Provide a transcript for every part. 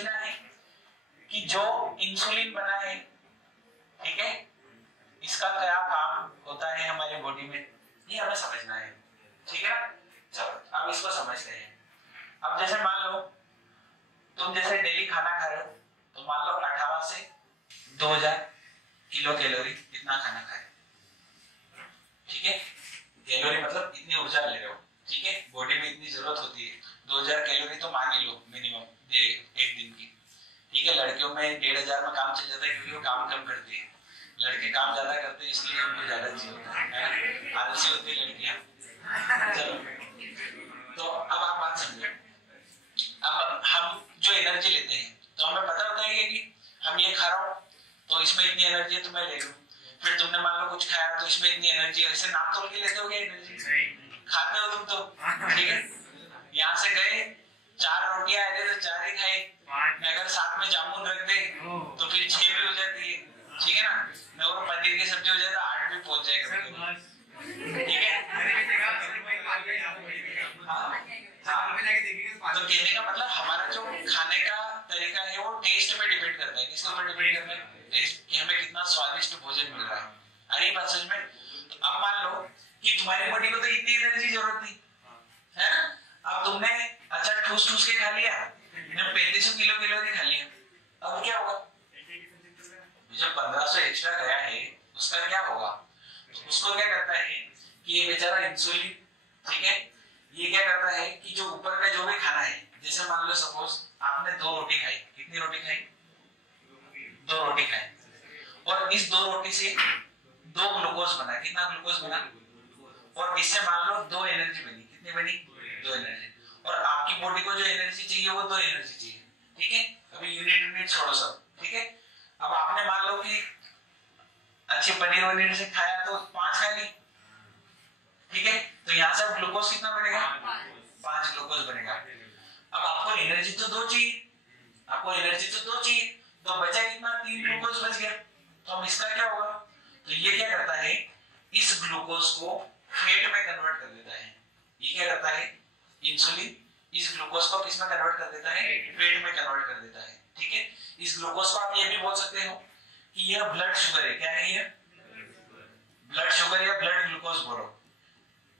समझना है कि जो इंसुलिन बना है, ठीक है, इसका क्या काम होता है हमारी बॉडी में, ये हमें समझना है, ठीक है। चलो अब इसको समझते हैं। अब जैसे मान लो तुम जैसे डेली खाना खा रहे हो, तो मान लो 18 से 2000 किलो कैलोरी इतना खाना खाए, ठीक है। कैलोरी मतलब इतनी ऊर्जा ले रहे हो, ठीक है, बॉडी में इतनी जरूरत होती है। 2000 कैलोरी तो मान ही लो मिनिमम एक दिन की, ठीक है। लड़कियों में 1500 में काम चल जाता है क्योंकि वो काम कम करती है, लड़के काम ज्यादा करते हैं इसलिए उनको ज्यादा चाहिए होता है, आलसी होती है लड़कियां। चलो तो अब आप बात समझो। अब हम जो एनर्जी लेते हैं तो हमें पता होता है कि हम ये खा रहा हूँ तो इसमें इतनी एनर्जी है तो मैं ले लूं। फिर तुमने मान लो कुछ खाया तो इसमें इतनी एनर्जी है, ऐसे नाप तोल के लेते हो क्या एनर्जी? खाते हो तुम तो, ठीक है। यहाँ से गए 4 रोटियां आ गई तो 4 ही खाए, मैं अगर साथ में जामुन रख दे तो फिर 6 भी हो जाती है, ठीक है ना। मैं और पनीर की सब्जी हो जाए तो 8 भी पहुंच जाएगा, ठीक है। तो कहने का मतलब हमारा जो खाने का तरीका है वो टेस्ट पे डिपेंड करता है। किसके ऊपर डिपेंड करता है? टेस्ट, कि हमें कितना स्वादिष्ट भोजन मिल रहा है। अरे बात समझ में। तो अब मान लो कि तुम्हारी बॉडी को तो इतनी एनर्जी जरूरत थी, है ना। अब तुमने अच्छा ठूस ठूस के खा लिया, 3500 किलो कैलोरी खा लिया, अब क्या होगा? जो 1500 एक्स्ट्रा गया है उसका क्या होगा? तो उसको क्या करता है कि ये बेचारा इंसुलिन, ठीक है, ये क्या करता है कि जो ऊपर का जो भी खाना है, जैसे मान लो सपोज आपने 2 रोटी खाई, कितनी रोटी खाई? 2 रोटी खाई, और इस 2 रोटी से 2 ग्लूकोज बना, कितना ग्लूकोज बना? और इससे मान लो 2 एनर्जी बनी, कितनी बनी? 2 एनर्जी। और आपकी बॉडी को जो एनर्जी चाहिए वो 2 एनर्जी चाहिए, ठीक है। अभी यूनिट छोड़ो सब, ठीक है। अब आपने मान लो कि अच्छी पनीर वनीर से खाया तो 5 खा ली, ठीक है। तो यहाँ से ग्लूकोज कितना बनेगा? 5 ग्लूकोज बनेगा। अब आपको एनर्जी तो 2 चाहिए, आपको एनर्जी तो 2 चाहिए, तो बचा कितना? 3 ग्लूकोज बच गया। तो अब इसका क्या होगा? तो ये क्या करता है, इस ग्लूकोज को फैट में कन्वर्ट कर देता है। ये क्या करता है? इंसुलिन इस ग्लूकोज को किस में कन्वर्ट कर देता है? फैट में कन्वर्ट कर देता है, ठीक है। इस ग्लूकोज को आप ये भी बोल सकते हो कि यह ब्लड शुगर है। क्या है ये? ब्लड शुगर या ब्लड ग्लूकोज बोलो,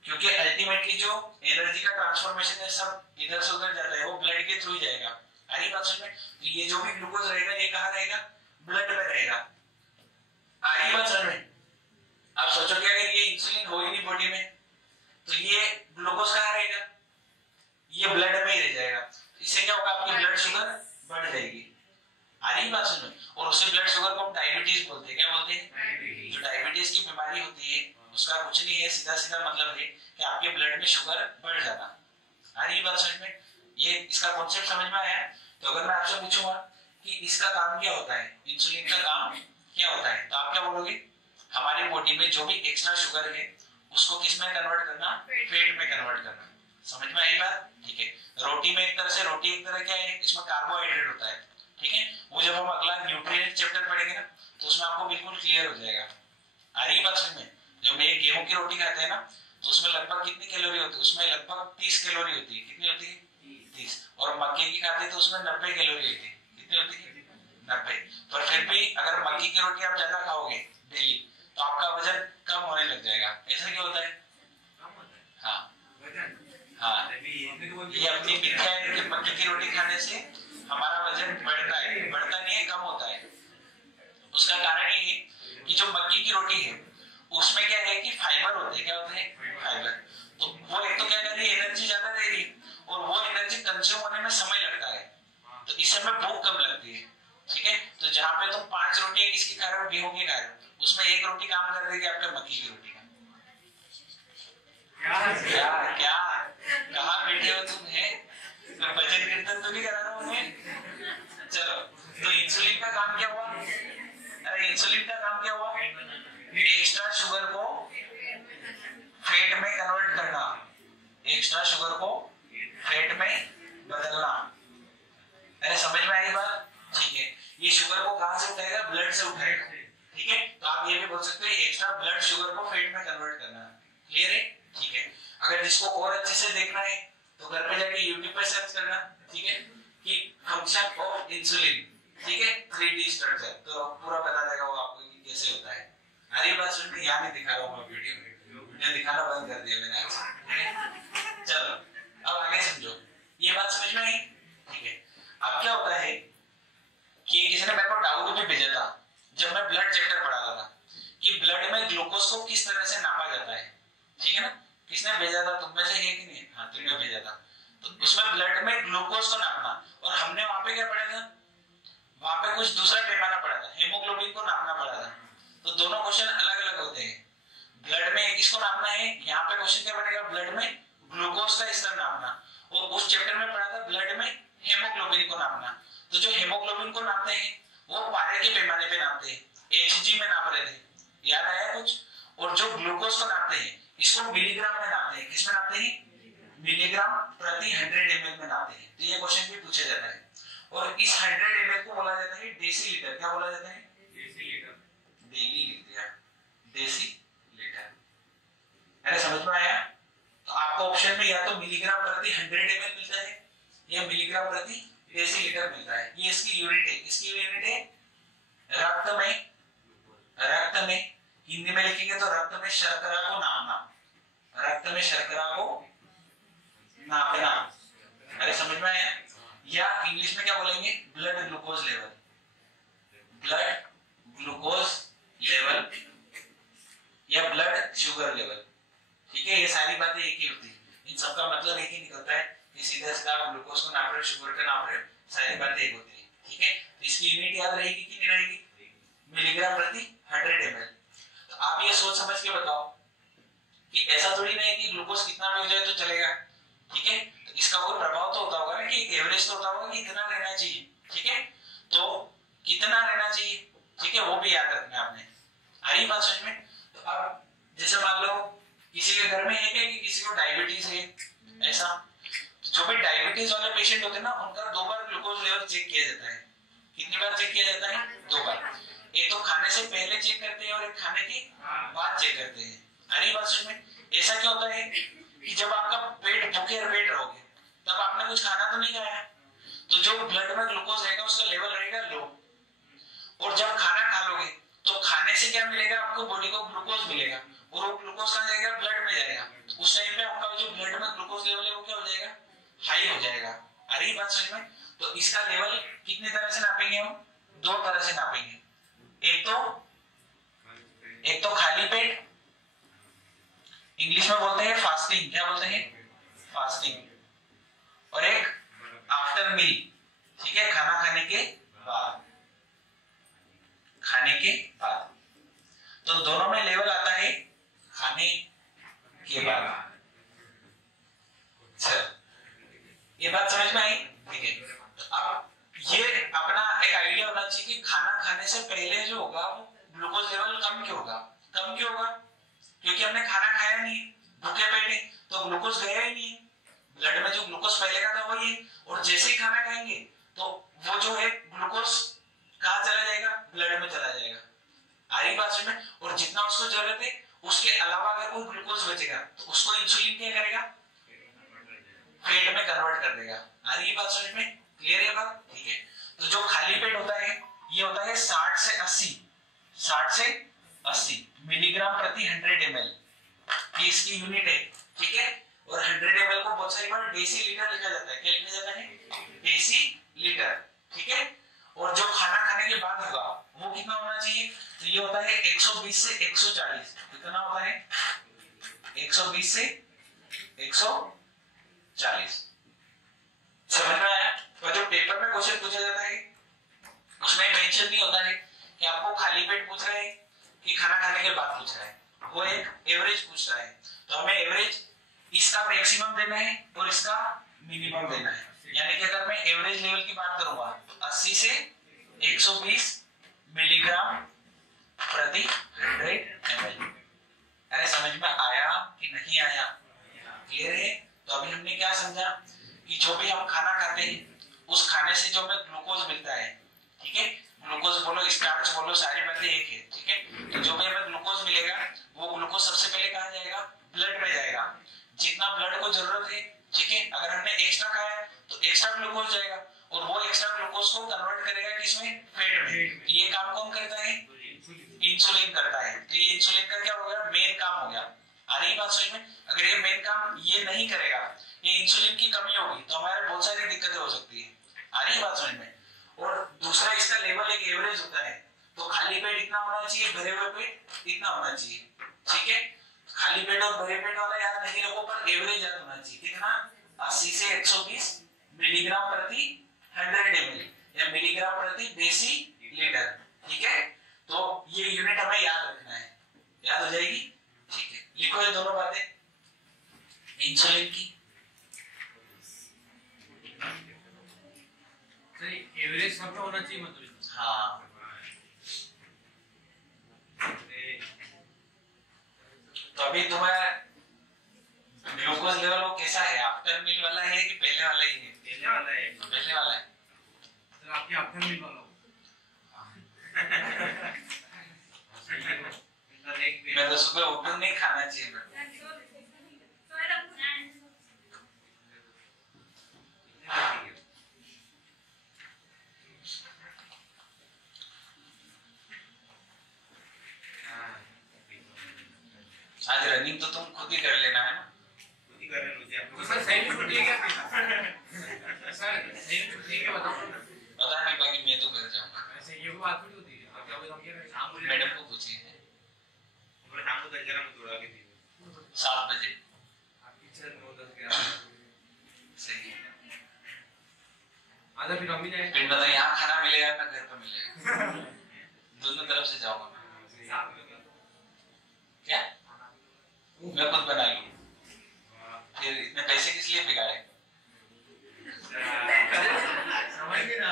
क्योंकि अल्टीमेटली जो एनर्जी का ट्रांसफॉर्मेशन है सब इधर से उधर जाता है, वो ब्लड के थ्रू जाएगा। आ रही बात समझ में? तो ये जो भी ग्लूकोज रहेगा ये कहाँ रहेगा? ब्लड में रहेगा। आ रही बात समझ में? आप सोचो कि अगर ये इंसुलिन हो ही नहीं बॉडी में तो ये ग्लूकोज कहाँ रहेगा? ये ब्लड में ही रह जाएगा। इससे क्या होगा? आपकी ब्लड शुगर बढ़ जाएगी। आ रही बात समझ में? और उससे ब्लड शुगर को हम डायबिटीज बोलते हैं। क्या बोलते हैं? जो डायबिटीज की बीमारी होती है उसका कुछ नहीं है, सीधा सीधा मतलब है कि आपके ब्लड में शुगर बढ़ जाना। आ रही बात समझ में? ये इसका कॉन्सेप्ट समझ में आया? तो अगर मैं आपसे पूछूंगा कि इसका काम क्या होता है, इंसुलिन का काम क्या होता है, तो आप क्या बोलोगे? हमारी बॉडी में जो भी एक्स्ट्रा शुगर है उसको किस में कन्वर्ट करना? फैट में कन्वर्ट करना। समझ में आई बात? ठीक है। रोटी में एक तरह से, रोटी एक तरह क्या है, इसमें कार्बोहाइड्रेट होता है, ठीक है। वो जब हम अगला न्यूट्रिएंट चैप्टर पढ़ेंगे ना तो उसमें आपको बिल्कुल क्लियर हो जाएगा। आ रही बात समझ में? जब हम एक गेहूं की रोटी खाते हैं ना तो उसमें लगभग कितनी कैलोरी होती है? उसमें लगभग 30 कैलोरी होती है। कितनी होती है? 30। और मक्के की खाते हैं तो उसमें 90 कैलोरी होती है। कितनी होती है? 90। पर फिर भी अगर मक्के की रोटी आप ज्यादा खाओगे डेली तो आपका वजन कम होने लग जाएगा। ऐसा क्यों होता है? हाँ हाँ, ये अपनी मिथ्या है कि मक्के की रोटी खाने से हमारा वजन बढ़ता है, बढ़ता नहीं है, कम होता है। उसका कारण ये है कि जो मक्के की रोटी है उसमें क्या है कि फाइबर होते हैं। क्या होते हैं? फाइबर। तो वो एक तो क्या कर रही है, एनर्जी ज्यादा दे रही है, और वो एनर्जी कंज्यूम होने में समय लगता है, तो इससे हमें भूख कम लगती है, ठीक है। तो जहाँ पे तुम 5 रोटियां किसकी खा रहे हो? गेहूं की खा रहे हो, उसमें 1 रोटी काम कर देगी आपके मक्की की रोटी का। क्या क्या कहाँ बैठे हो तुम? है भजन कीर्तन तो नहीं करा रहा हूँ। चलो, तो इंसुलिन का काम क्या हुआ? अरे इंसुलिन का काम क्या हुआ? एक्स्ट्रा शुगर को फैट में कन्वर्ट करना, एक्स्ट्रा शुगर को फैट में बदलना। अरे समझ में आई बात? ठीक है। ये शुगर को कहां से उठाएगा? ब्लड से उठाएगा, ठीक है। तो आप ये भी बोल सकते हो एक्स्ट्रा ब्लड शुगर को फैट में कन्वर्ट करना। क्लियर है? ठीक है। अगर जिसको और अच्छे से देखना है तो घर पे जाके YouTube पे सर्च करना, ठीक है, कि फंक्शन प्रोडक्शन ऑफ इंसुलिन, ठीक है, 3D स्ट्रक्चर, तो पूरा बता देगा वो आपको कि कैसे होता है। अरे बात सुन के यहाँ नहीं दिखा रहा हूँ मैं, वीडियो दिखाना बंद कर दिया मैंने आपसे। चलो अब आगे समझो, ये बात समझ में आई, ठीक है। अब क्या होता है कि किसी ने मेरे को डाउट भी भेजा था जब मैं ब्लड चैप्टर पढ़ा रहा था कि ब्लड में ग्लूकोज को किस तरह से नापा जाता है, ठीक है ना। किसने भेजा था, तुम में से है कि नहीं? हाँ, तुमने भेजा था। तो उसमें ब्लड में ग्लूकोज को नापना, और हमने वहां पे क्या पढ़ा था, वहां पे कुछ दूसरा पैमाना पढ़ा था, हेमोग्लोबिन को नापना पड़ा था। तो दोनों क्वेश्चन अलग अलग होते हैं। ब्लड में किसको नापना है, यहाँ पे क्वेश्चन क्या बनेगा, ब्लड में ग्लूकोज का स्तर नापना, और उस चैप्टर में पढ़ा था ब्लड में हेमोग्लोबिन को नापना। तो जो हेमोग्लोबिन को नापते हैं वो पारे के पैमाने पे नापते हैं, Hg में नाप रहे थे, याद आया कुछ। और जो ग्लूकोज को नापते हैं इसको मिलीग्राम में नापते हैं, किसमें नापते हैं, मिलीग्राम प्रति 100 ml में नापते हैं। तो ये क्वेश्चन भी पूछा जाता है। और इस 100 ml को बोला जाता है डेसीलीटर। क्या बोला जाता है, डेसीलीटर, डेली लिख दिया, डेसीलीटर। अरे समझ में आया। तो आपको ऑप्शन में या तो मिलीग्राम प्रति 100 ml मिलता है या मिलीग्राम प्रति डेसीलीटर मिलता है। ये इसकी यूनिट है, इसकी यूनिट है रक्त में, रक्त में हिंदी में लिखेंगे तो रक्त में शर्करा को नापना, रक्त में शर्करा को नापना। अरे समझ में आया। या इंग्लिश में क्या बोलेंगे, blood glucose level, blood glucose level या ब्लड शुगर लेवल, ठीक है। ये सारी बातें एक ही होती है, इन सबका मतलब एक ही निकलता है कि सीधा सीधा ग्लूकोज को नाप रहे, शुगर का नाप रहे, सारी बातें एक होती है, ठीक है। तो इसकी यूनिट याद रहेगी कि नहीं रहेगी, मिलीग्राम प्रति 100 ml। तो आप ये सोच समझ के बताओ कि ऐसा थोड़ी नहीं है कि ग्लूकोज कितना भी हो जाए तो चलेगा, ठीक है। तो इसका कोई प्रभाव तो होता होगा ना, कि एवरेज तो होता होगा कि कितना रहना चाहिए, ठीक है। तो कितना रहना चाहिए, ठीक है, वो भी याद रखना आपने। आई बात समझ में। तो अब जैसे मान लो किसी के घर में है कि किसी को डायबिटीज है, ऐसा जो भी डायबिटीज वाले पेशेंट होते हैं ना, उनका 2 बार ग्लूकोज लेवल चेक किया जाता है। कितनी बार चेक किया जाता है, 2 बार। एक तो खाने से पहले चेक करते हैं और एक खाने के बाद चेक करते हैं। अरे बात समझ में। ऐसा क्या होता है कि जब आपका पेट भूखे और पेट रहोगे तब आपने कुछ खाना तो नहीं खाया, तो जो ब्लड में ग्लूकोज रहेगा उसका लेवल रहेगा लो। और जब खाना खा लोगे तो खाने से क्या मिलेगा, आपको बॉडी को ग्लूकोज मिलेगा, और वो ग्लूकोज कहाँ जाएगा, ब्लड में जाएगा। उस टाइम पे आपका जो ब्लड में ग्लूकोज लेवल है वो क्या हो जाएगा, हाई हो जाएगा। अरे बात समझ में। तो इसका लेवल कितनी तरह से नापेंगे हम, 2 तरह से नापेंगे। एक तो खाली पेट, इंग्लिश में बोलते हैं फास्टिंग, क्या बोलते हैं, फास्टिंग। और एक आफ्टर मील, ठीक है, खाना खाने के बाद, खाने के बाद। तो दोनों में लेवल आता है खाने के बाद। चल, ये बात समझ में आई, ठीक है। अब ये अपना एक आइडिया होना चाहिए कि खाना खाने से पहले जो होगा वो ग्लूकोज लेवल कम क्यों होगा, कम क्यों होगा, क्योंकि हमने खाना खाया नहीं, भूखे पेट है, तो ग्लूकोज गया ही नहीं है। ब्लड में जो ग्लूकोज फैलेगा था वही है, और जैसे ही खाना खाएंगे तो वो जो है ग्लूकोज कहाँ चला जाएगा, ब्लड में चला जाएगा। आरी बात में। और जितना उसको जरूरत है उसके अलावा अगर कोई ग्लूकोज बचेगा तो उसको इंसुलिन क्या करेगा, पेट में कन्वर्ट कर देगा। आरी बात समझ में, क्लियर है बात, ठीक है। तो जो खाली पेट होता है ये होता है 60 से 80 मिलीग्राम प्रति 100 ml, ये इसकी यूनिट है, ठीक है। और 100 ml को बहुत सारी बार डेसीलीटर लिखा जाता है, क्या लिखा जाता है, डेसीलीटर, ठीक है। और जो खाना खाने के बाद होगा वो कितना होना चाहिए, तो ये होता है 120 से 140। कितना होता है, 120 से 140। समझ में आया। तो जो पेपर में क्वेश्चन पूछा जाता है उसमें मेंशन नहीं होता है कि आपको खाली पेट पूछ रहा है कि खाना खाने के बाद पूछ रहा है, वो एक एवरेज पूछ रहा है। तो हमें एवरेज इसका मैक्सिमम देना है और इसका मिनिमम देना है। यानी कि अगर मैं एवरेज लेवल की बात करूंगा तो 80 से 120 मिलीग्राम प्रति 100 ml। अरे समझ में आया कि नहीं आया, क्लियर है। तो अभी हमने क्या समझा कि जो भी हम खाना खाते हैं उस खाने से जो हमें ग्लूकोज मिलता है, ठीक है, ग्लूकोज बोलो स्टार्च बोलो सारी बातें एक है, ठीक है। तो जो भी हमें ग्लूकोज मिलेगा वो ग्लूकोज सबसे पहले कहाँ जाएगा, ब्लड में जाएगा, जितना ब्लड को जरूरत है, ठीक है। अगर हमने एक्स्ट्रा खाया तो एक्स्ट्रा ग्लूकोज जाएगा और वो एक्स्ट्रा ग्लूकोज किसमें? फैट में। ये काम कौन करता है? इंसुलिन करता है। तो ये इंसुलिन का क्या हो गया? मेन काम हो गया। आ रही बात समझ में? अगर ये मेन काम ये नहीं करेगा, ये इंसुलिन की कमी होगी तो हमारे बहुत सारी दिक्कतें हो सकती है। आ रही बात समझ में? और दूसरा इसका लेवल एक एवरेज होता है, तो खाली पेट इतना होना चाहिए, भरे हुए पेट इतना होना चाहिए। ठीक है, खाली पेट और भरे पेट वाला याद नहीं रखो, पर एवरेज याद होना चाहिए। कितना? 80 से 120 मिलीग्राम प्रति 100 ml या मिलीग्राम प्रति डेसीलीटर। ठीक है, तो ये यूनिट हमें याद रखना है। याद हो जाएगी? ठीक है, लिखो ये दोनों बातें इंसुलिन की। एवरेज सब होना चाहिए मतलब। हाँ, तो अभी तुम्हारा ग्लूकोज लेवल वो कैसा है? आफ्टर मील वाला है कि पहले वाला ही है? पहले वाला है। पहले वाला है। तो आपकी आफ्टर मील वाला हो। मैं तो सुबह उठूं नहीं, खाना चाहिए मेरे। आज रनिंग तो तुम खुद ही कर लेना है ना? खुद ही कर रहे हो। तो सर सही में छुट्टी है क्या? सर सही में छुट्टी है क्या बताओ? पता नहीं, बाकी मैं तो घर जाऊंगा। ऐसे ये बात थोड़ी होती है। अब क्या बोल हम कह रहे हैं शाम को मैडम को पूछे हैं, बोले शाम को 10 ग्राम तोड़ा के दी 7 बजे। आप टीचर 9-10 ग्राम सही है। आधा फिर हम ही जाए। फिर बताओ यहाँ खाना मिलेगा ना घर पे मिलेगा? दोनों तरफ से जाऊंगा मैं। क्या? मैं खुद बना लूं, फिर इतने पैसे किस लिए बिगाड़े? समझ गए ना?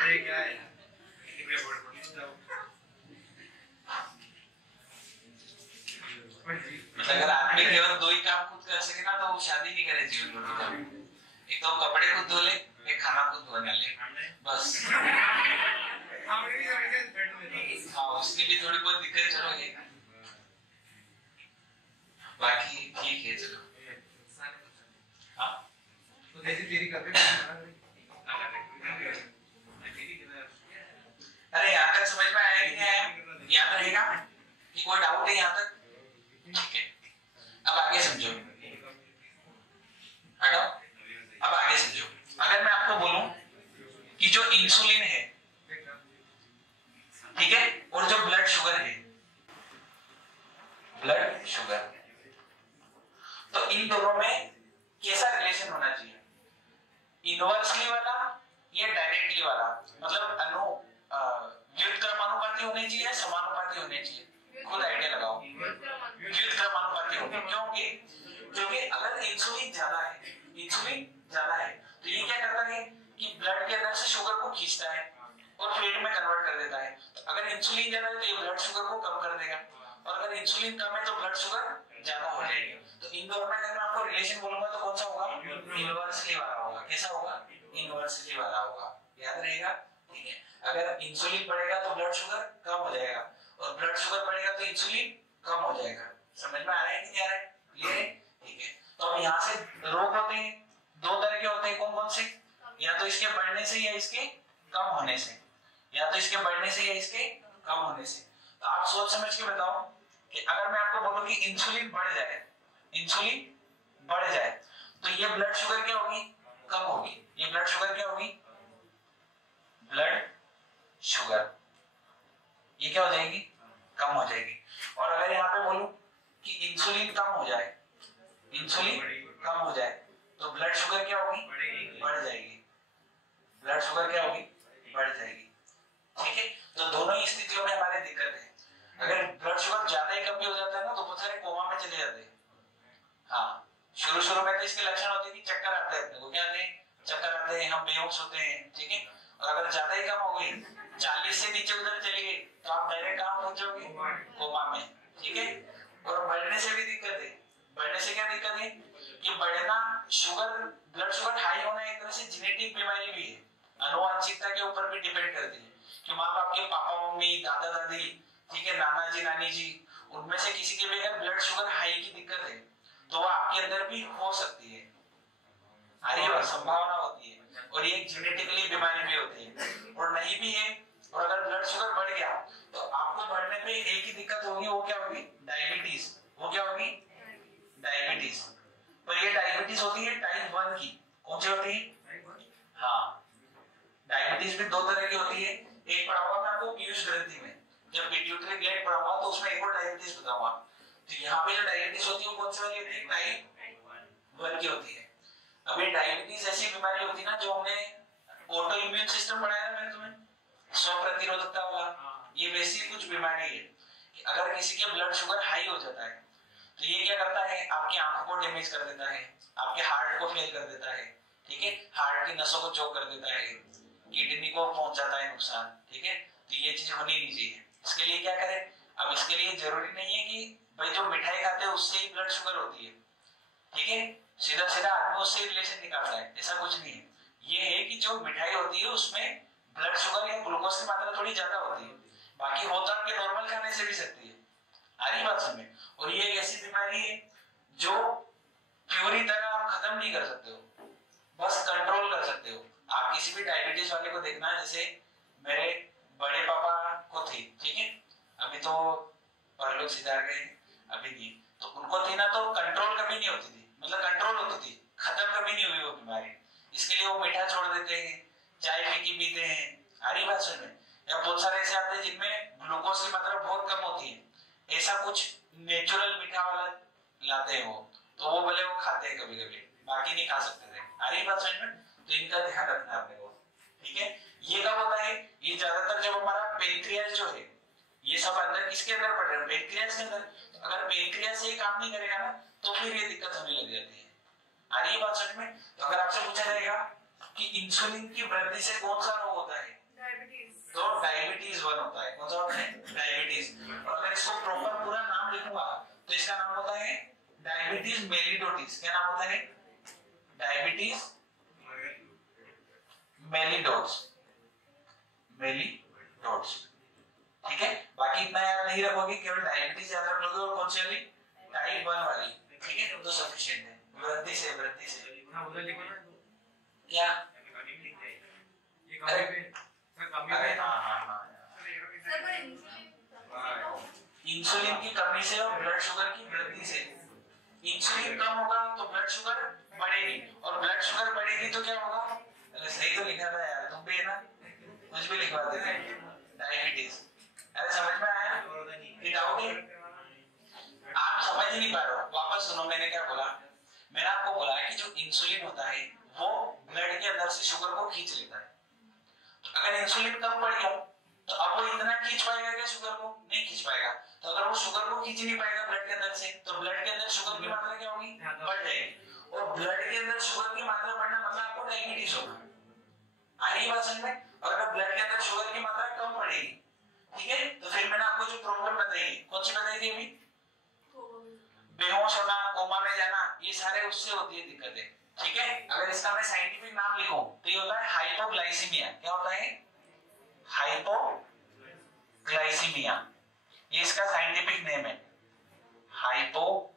अरे क्या है? अगर आदमी केवल 2 ही काम खुद कर सके ना तो वो शादी नहीं करे जीवन में। एक तो कपड़े खुद धो ले, एक खाना खुद बना ले, बस। हाँ, उसकी भी थोड़ी बहुत दिक्कत चलो है, बाकी ठीक है चलो। हाँ, तो जैसे तेरी करते अरे यहाँ तक समझ में आया कि नहीं आया? याद रहेगा कि कोई डाउट है यहाँ तक? ठीक है, अब आगे समझो। हटो, अब आगे समझो। अगर मैं आपको बोलूं कि जो इंसुलिन है, ठीक है, और जो ब्लड शुगर है, ब्लड शुगर, तो इन दोनों में कैसा रिलेशन होना चाहिए? इनवर्सली वाला या डायरेक्टली वाला? मतलब व्युत्क्रमानुपाती होने चाहिए या समानुपाती होने चाहिए? खुद आइडिया लगाओ। व्युत्क्रमानुपाती होने, क्योंकि अगर इंसुलिन ज्यादा है तो ये क्या करता है कि ब्लड के अंदर से शुगर को खींचता है और फैट में कन्वर्ट कर देता है। तो अगर इंसुलिन ज्यादा है तो ये ब्लड शुगर को कम कर देगा, और अगर इंसुलिन कम है तो ब्लड शुगर ज्यादा हो जाएगी। तो इन दोनों में अगर मैं आपको रिलेशन बोलूंगा तो कौन सा होगा? इनवर्सली वाला होगा। कैसा होगा? इनवर्सली वाला होगा। याद रहेगा? ठीक है, अगर इंसुलिन बढ़ेगा तो ब्लड शुगर कम हो जाएगा, और ब्लड शुगर बढ़ेगा तो इंसुलिन कम हो जाएगा। समझ में आ रहा है कि नहीं आ रहा है? क्लियर है? ठीक है, तो अब यहाँ से रोग होते हैं, 2 तरह के होते हैं। कौन कौन से? या तो इसके बढ़ने से या इसके कम होने से, या तो इसके बढ़ने से या इसके कम होने से। तो आप सोच समझ के बताओ कि अगर मैं आपको बोलूं कि इंसुलिन बढ़ जाए, तो ये ब्लड शुगर क्या होगी? कम होगी। ये ब्लड शुगर क्या होगी? ब्लड शुगर ये क्या हो जाएगी? कम हो जाएगी। और अगर यहाँ पे बोलूं कि इंसुलिन कम हो जाए, तो ब्लड शुगर क्या होगी? बढ़ जाएगी। ब्लड शुगर क्या होगी? बढ़ जाएगी। ठीक है, तो दोनों ही स्थितियों में हमारे दिक्कत है। अगर ब्लड शुगर ज्यादा ही कम भी हो जाता है ना तो बहुत सारे कोमा में चले जाते हैं। हाँ, शुरू में तो इसके लक्षण होते हैं कि चक्कर आते हैं, अपने को क्या आते हैं? चक्कर आते हैं, हम बेहोश होते हैं। ठीक है, और अगर ज्यादा ही कम हो गई, 40 से नीचे उधर चली गई, तो आप डायरेक्ट कहाँ पहुंच जाओगे? कोमा में। ठीक है, और बढ़ने से भी दिक्कत है। बढ़ने से क्या दिक्कत है कि बढ़ना, ब्लड शुगर हाई होना एक तरह से जेनेटिक बीमारी भी है, आनुवंशिकता के ऊपर भी डिपेंड करती है कि मान लो आपके पापा मम्मी, दादा दादी, ठीक है, नाना जी नानी जी, उनमें से किसी के भी अगर ब्लड शुगर हाई की दिक्कत है तो वो आपके आपके अंदर भी हो सकती है, संभावना होती है, और ये जेनेटिकली बीमारी भी होती है। और नहीं भी है, और अगर ब्लड शुगर बढ़ गया तो आपको बढ़ने पे एक ही दिक्कत होगी, वो क्या होगी? डायबिटीज। वो क्या होगी? डायबिटीज। पर ये डायबिटीज होती है टाइप 1 की। कौन सी होती है? हाँ, डायबिटीज भी दो तरह की होती है। एक पढ़ाऊंगा मैं आपको पीयूष ग्रंथि में, जब पिट्यूटरी ग्लैंड पढ़ाऊंगा तो उसमें एक और डायबिटीज बताऊंगा। तो यहाँ पे जो डायबिटीज होती है वो कौन सी वाली होती है? टाइप 1 की होती है। अब ये डायबिटीज ऐसी बीमारी होती है ना, जो हमने ऑटो इम्यून सिस्टम पढ़ाया मैंने तुम्हें, स्व प्रतिरोधकता वाला, ये वैसी कुछ बीमारी है कि अगर किसी के ब्लड शुगर हाई हो जाता है तो ये क्या करता है? आपकी आंखों को डैमेज कर देता है, आपके हार्ट को फेल कर देता है, ठीक है, हार्ट की नसों को चोक कर देता है, किडनी को पहुंच जाता है नुकसान, ठीक है। तो ये चीज होनी नहीं चाहिए। इसके लिए क्या करें? अब इसके लिए जरूरी नहीं है कि भाई जो मिठाई खाते हैं उससे ही ब्लड शुगर होती है, ठीक है, सीधा सीधा आदमी उससे रिलेशन निकालता है, ऐसा कुछ नहीं है। ये है कि जो मिठाई होती है उसमें ब्लड शुगर या ग्लूकोज की मात्रा थोड़ी ज्यादा होती है, बाकी हो तो आपके नॉर्मल खाने से भी सकती है। आ रही बात समझ में? और ये एक ऐसी बीमारी है जो पूरी तरह आप खत्म नहीं कर सकते हो, बस कंट्रोल कर सकते हो। आप किसी भी डायबिटीज वाले को देखना, जैसे मेरे बड़े पापा को थी, ठीक है, अभी तो परलोक सिधार गए, अभी नहीं, तो उनको थी ना, तो कंट्रोल कभी नहीं होती थी, मतलब कंट्रोल होती थी, खत्म कभी नहीं हुई वो बीमारी। इसके लिए वो मीठा छोड़ देते हैं, चाय फीकी पीते हैं। आ रही बात समझ में? या बहुत सारे ऐसे आते हैं जिनमें ग्लूकोज की मात्रा बहुत कम होती है, ऐसा कुछ नेचुरल मीठा वाला लाते हैं वो, तो वो भले वो खाते हैं कभी कभी, बाकी नहीं खा सकते थे। आ रही बात समझ में? तो इनका ध्यान रखना है अपने को, ठीक है। ये कब होता है? ये ज्यादातर जब हमारा पेनक्रियास जो है, ये सब अंदर किसके अंदर पड़ रहा है? पेनक्रियास के अंदर। अगर पेनक्रियास से काम नहीं करेगा ना तो फिर ये दिक्कत होने लग जाती है। आ रही है बात समझ में? तो अगर आपसे पूछा जाएगा कि इंसुलिन की वृद्धि से कौन सा रोग होता है, तो डायबिटीज 1 होता है। कौन सा होता है? डायबिटीज। और अगर इसको प्रॉपर पूरा नाम लिखूंगा तो इसका नाम होता है डायबिटीज मेलिटोटिस। क्या नाम होता है? डायबिटीज मेलिटोट्स, मेलिटोट्स, ठीक है। बाकी इतना याद नहीं रखोगे, केवल डायबिटीज याद रख लोगे, और कौन सी वाली? टाइप 1 वाली, ठीक है, तो सफिशिएंट है। वृद्धि से हां उधर लिखो ना, क्या ये कमी पे सर, कमी पे। हां इंसुलिन की कमी से और ब्लड शुगर की वृद्धि से। इंसुलिन कम होगा तो ब्लड शुगर बढ़ेगी, और ब्लड शुगर बढ़ेगी तो क्या होगा? अरे सही तो लिखा था यार, तुम भी है ना, कुछ भी लिखवा देते हैं, डायबिटीज। अरे समझ में आया? ये डाउट है? आप समझ ही नहीं पा रहे हो, वापस सुनो मैंने क्या बोला। मैंने आपको बोला कि जो इंसुलिन होता है वो ब्लड के अंदर से शुगर को खींच लेता है। तो अगर इंसुलिन कम बढ़ गया तो अब वो इतना खींच पाएगा क्या शुगर को? नहीं खींच पाएगा। तो अगर वो शुगर को खींच नहीं पाएगा ब्लड के अंदर से, तो ब्लड के अंदर शुगर की मात्रा क्या होगी? बढ़ जाएगी। और ब्लड के अंदर शुगर की मात्रा बढ़ना मतलब आपको डायबिटीज होगा। आ रही बात समझ में? और अगर ब्लड के अंदर शुगर की मात्रा कम पड़ेगी, ठीक है, तो फिर मैंने आपको जो प्रॉब्लम बताई, कौन सी बताई थी अभी? बेहोश होना, कोमा में जाना, ये सारे उससे होती है दिक्कतें, ठीक है। अगर इसका मैं साइंटिफिक नाम लिखूं तो ये होता है हाइपोग्लाइसीमिया। क्या होता है? हाइपोग्लाइसीमिया, ये इसका साइंटिफिक नेम है, हाइपोग्लाइसीमिया,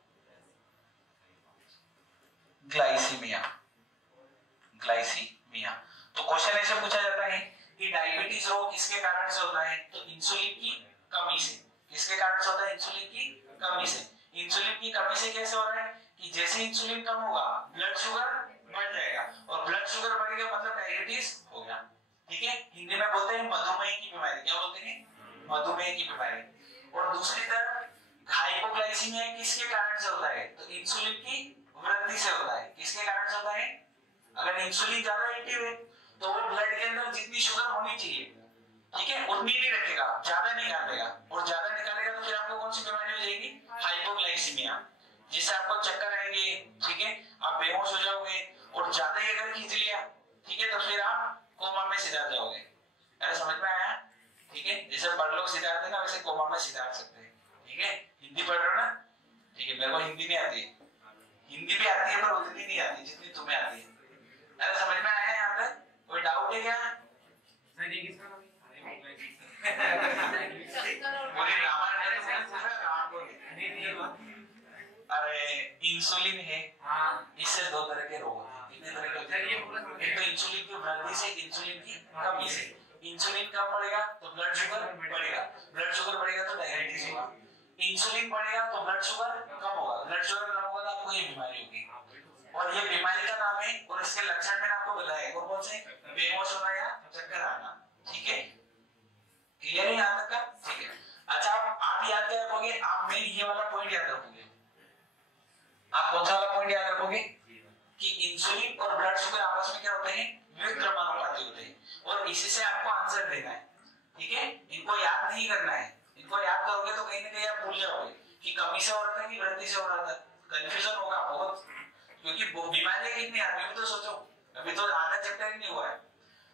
ग्लाइसीमिया। तो क्वेश्चन ऐसे पूछा जाता है कि डायबिटीज रोग किसके कारण से होता है? तो इंसुलिन की कमी से। किसके कारण से होता है? इंसुलिन की कमी से। इंसुलिन की कमी से कैसे हो रहा है कि जैसे इंसुलिन कम होगा ब्लड शुगर बढ़ जाएगा, और ब्लड शुगर बढ़ गया मतलब डायबिटीज हो गया, ठीक है। हिंदी में बोलते हैं मधुमेह की बीमारी। क्या बोलते हैं? मधुमेह की बीमारी। और दूसरी तरफ हाइपोग्लाइसीमिया किसके कारण से होता है? तो इंसुलिन की वृद्धि से होता है। किसके कारण से होता है? अगर इंसुलिन ज्यादा एक्टिव है तो वो ब्लड के अंदर जितनी शुगर होनी चाहिए, ठीक है, उतनी नहीं रखेगा, ज्यादा निकालेगा, और ज्यादा निकालेगा तो फिर आपको कौन सी बीमारी हो जाएगी? हाइपोग्लाइसीमिया, जिससे आपको चक्कर आएंगे, ठीक है, आप बेहोश हो जाओगे, और ज्यादा ही अगर खींच लिया, ठीक है, तो फिर आप कोमा में सिधार जाओगे। अरे समझ में आया? ठीक है, जैसे बड़ लोग सिधारते हैं ना, वैसे कोमा में सिधार सकते हैं, ठीक है। हिंदी पढ़ रहे हो ना? ठीक है, मेरे को हिंदी नहीं आती, हिंदी भी आती है पर उतनी नहीं आती जितनी तुम्हें आती है। अरे समझ में आया यहाँ तक? कोई डाउट है क्या? सर ये किसका नाम है? पूरे रामायण में पूछा राम को। अरे इंसुलिन इंसुलिन है, इससे दो तरह के रोग होते हैं। कितने तरह के होते हैं? एक तो इंसुलिन की वृद्धि से, इंसुलिन की कमी से। इंसुलिन कम बढ़ेगा तो ब्लड शुगर बढ़ेगा, ब्लड शुगर बढ़ेगा तो डायबिटीज होगा। इंसुलिन बढ़ेगा तो ब्लड शुगर कम होगा, ब्लड शुगर कम होगा तो आपको ये बीमारी होगी। और ये बीमारी का नाम है, और इसके लक्षण मैंने आपको बताए कौन से? बेहोश होना या चक्कर आना। ठीक है, क्लियर है यहाँ तक का? ठीक है। अच्छा, आप याद क्या रखोगे? आप मेन ये वाला पॉइंट याद रखोगे। आप कौन सा वाला पॉइंट याद रखोगे? कि इंसुलिन और ब्लड शुगर आपस में क्या होते हैं? व्युत्क्रमानुपाती होते हैं, और इसी से आपको आंसर देना है। ठीक है, इनको याद नहीं करना है। इनको याद करोगे तो कहीं ना कहीं आप भूल जाओगे कि कमी से हो रहा था कि वृद्धि से हो रहा था। कंफ्यूजन होगा बहुत, क्योंकि बीमारी कितनी आदमी भी तो सोचो, अभी तो आधा चैप्टर ही नहीं हुआ है।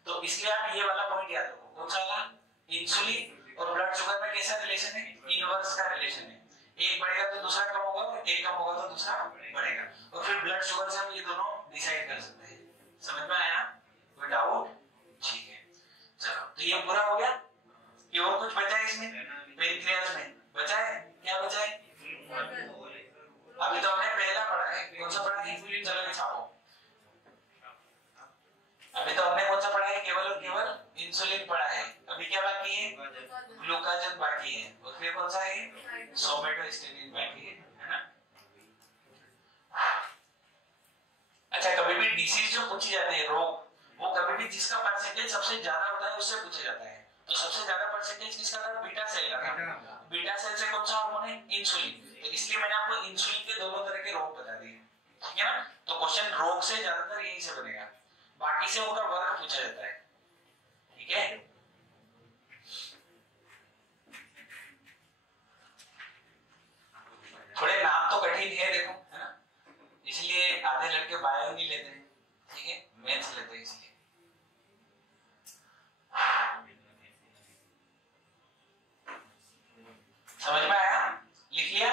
तो इसलिए आप ये वाला पॉइंट याद रखो। कौन सा वाला? इंसुलिन और ब्लड शुगर में कैसा रिलेशन है? इनवर्स का रिलेशन है। एक बढ़ेगा तो दूसरा कम होगा, एक कम होगा तो दूसरा बढ़ेगा, और फिर ब्लड शुगर से हम ये दोनों डिसाइड कर सकते हैं। समझ में आया? कोई डाउट? ठीक है, चलो तो ये पूरा हो गया। ये और कुछ बचा है इसमें? पेनक्रियास में बचा है? क्या बचा है? अभी तो हमने पहला पढ़ा है। कौन सा पढ़ा है? चलो छापो। अभी तो हमने कौन सा पढ़ा है? केवल और केवल इंसुलिन पढ़ा है। अभी क्या बाकी है? ग्लूकागन बाकी है, और फिर कौन सा है? सोमेटोस्टेटिन बाकी है ना? अच्छा, कभी भी डिसीज जो पूछी जाती है, रोग, वो कभी भी जिसका परसेंटेज सबसे ज्यादा होता है उससे पूछा जाता है। तो सबसे ज्यादा परसेंटेज किसका था? बीटा सेल का था। बीटा सेल से कौन सा हार्मोन है? इंसुलिन। तो इसलिए मैंने आपको इंसुलिन के दोनों तरह के रोग बता दिए। ठीक है ना? तो क्वेश्चन रोग से ज्यादातर यही से बनेगा, बाकी से उनका वर्ग पूछा जाता है। ठीक है, थोड़े नाम तो कठिन है देखो, है ना? इसलिए आधे लड़के बायो नहीं लेते हैं, ठीक है, मैथ्स लेते हैं। इसलिए समझ में आया? लिख लिया?